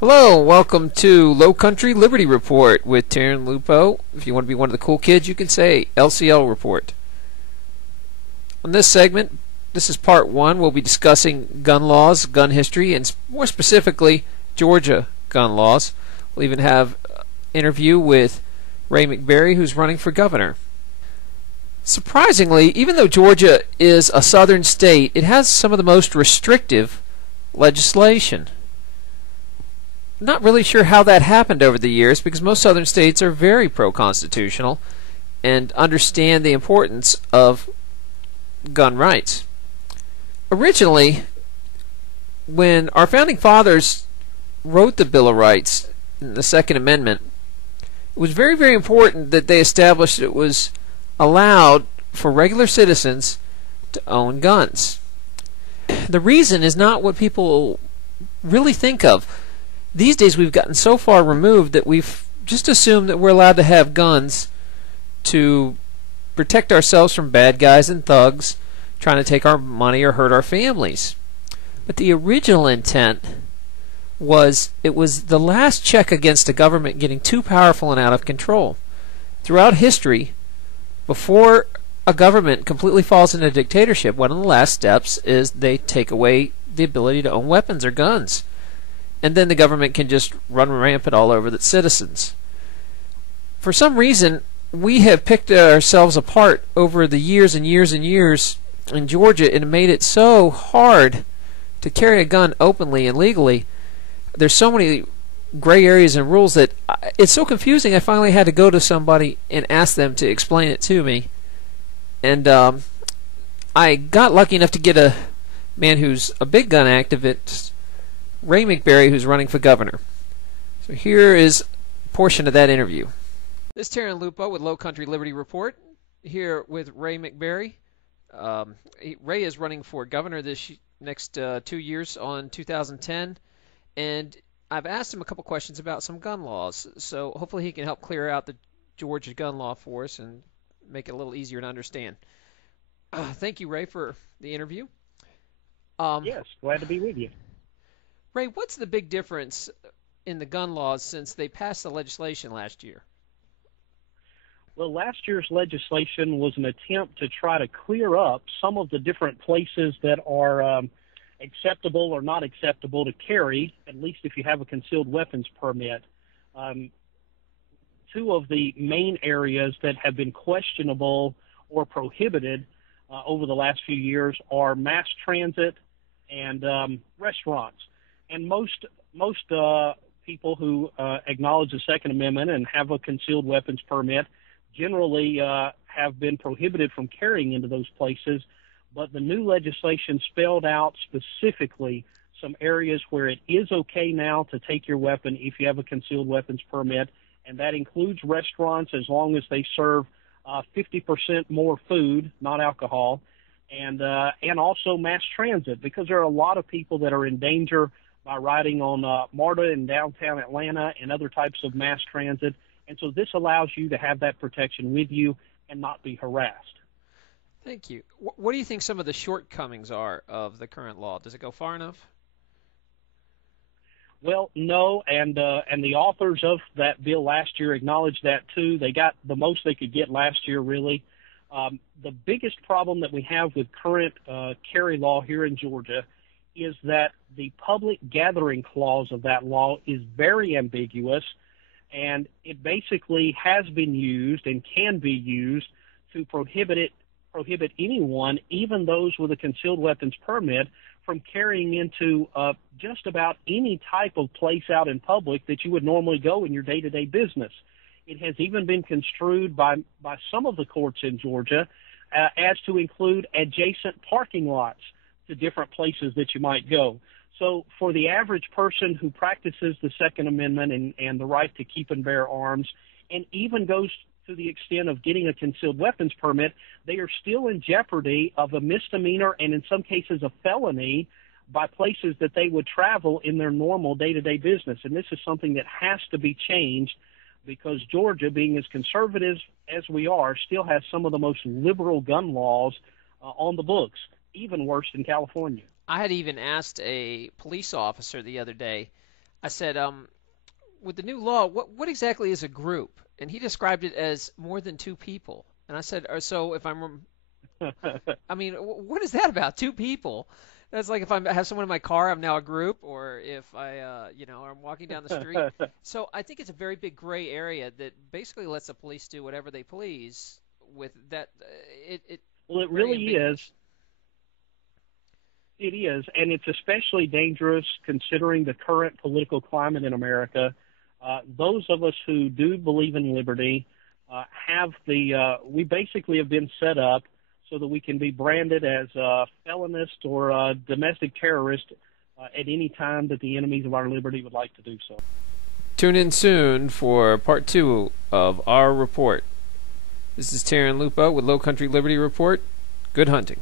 Hello, welcome to Low Country Liberty Report with Taryn Lupo. If you want to be one of the cool kids, you can say LCL Report. On this segment, this is part one, we'll be discussing gun laws, gun history, and more specifically, Georgia gun laws. We'll even have an interview with Ray McBerry, who's running for governor. Surprisingly, even though Georgia is a southern state, it has some of the most restrictive legislation. Not really sure how that happened over the years, because most southern states are very pro-constitutional and understand the importance of gun rights. Originally, when our founding fathers wrote the Bill of Rights, the Second Amendment, it was very, very important that they established it was allowed for regular citizens to own guns. The reason is not what people really think of. These days we've gotten so far removed that we've just assumed that we're allowed to have guns to protect ourselves from bad guys and thugs trying to take our money or hurt our families. But the original intent was it was the last check against the government getting too powerful and out of control. Throughout history, before a government completely falls into dictatorship, one of the last steps is they take away the ability to own weapons or guns. And then the government can just run rampant all over the citizens. For some reason, we have picked ourselves apart over the years and years and years in Georgia and made it so hard to carry a gun openly and legally. There's so many gray areas and rules that it's so confusing. I finally had to go to somebody and ask them to explain it to me. And I got lucky enough to get a man who's a big gun activist, Ray McBerry, who's running for governor. So here is a portion of that interview. This is Taryn Lupo with Low Country Liberty Report, here with Ray McBerry. Ray is running for governor this next 2 years on 2010, and I've asked him a couple questions about some gun laws, so hopefully he can help clear out the Georgia gun law for us and make it a little easier to understand. Thank you, Ray, for the interview. Yes, glad to be with you. Ray, what's the big difference in the gun laws since they passed the legislation last year? Well, last year's legislation was an attempt to try to clear up some of the different places that are acceptable or not acceptable to carry, at least if you have a concealed weapons permit. Two of the main areas that have been questionable or prohibited over the last few years are mass transit and restaurants. And most people who acknowledge the Second Amendment and have a concealed weapons permit generally have been prohibited from carrying into those places. But the new legislation spelled out specifically some areas where it is okay now to take your weapon if you have a concealed weapons permit, and that includes restaurants as long as they serve 50% more food, not alcohol, and also mass transit, because there are a lot of people that are in danger by riding on MARTA in downtown Atlanta and other types of mass transit. And so this allows you to have that protection with you and not be harassed. Thank you. What do you think some of the shortcomings are of the current law? Does it go far enough? Well, no, and the authors of that bill last year acknowledged that too. They got the most they could get last year, really. The biggest problem that we have with current carry law here in Georgia is that the public gathering clause of that law is very ambiguous, and it basically has been used and can be used to prohibit anyone, even those with a concealed weapons permit, from carrying into just about any type of place out in public that you would normally go in your day-to-day business. It has even been construed by some of the courts in Georgia as to include adjacent parking lots to different places that you might go. So for the average person who practices the Second Amendment and the right to keep and bear arms, and even goes to the extent of getting a concealed weapons permit, they are still in jeopardy of a misdemeanor and in some cases a felony by places that they would travel in their normal day-to-day business. And this is something that has to be changed, because Georgia, being as conservative as we are, still has some of the most liberal gun laws on the books, even worse than California. I had even asked a police officer the other day, I said, with the new law, what exactly is a group? And he described it as more than two people. And I said, so if I mean, what is that about? Two people? That's like if I have someone in my car, I'm now a group, or if I'm walking down the street. So I think it's a very big gray area that basically lets the police do whatever they please with that. Well, it really is. It is, and it's especially dangerous considering the current political climate in America. Those of us who do believe in liberty we basically have been set up so that we can be branded as a felonist or a domestic terrorist at any time that the enemies of our liberty would like to do so. Tune in soon for part 2 of our report. This is Taryn Lupo with Low Country Liberty Report. Good hunting.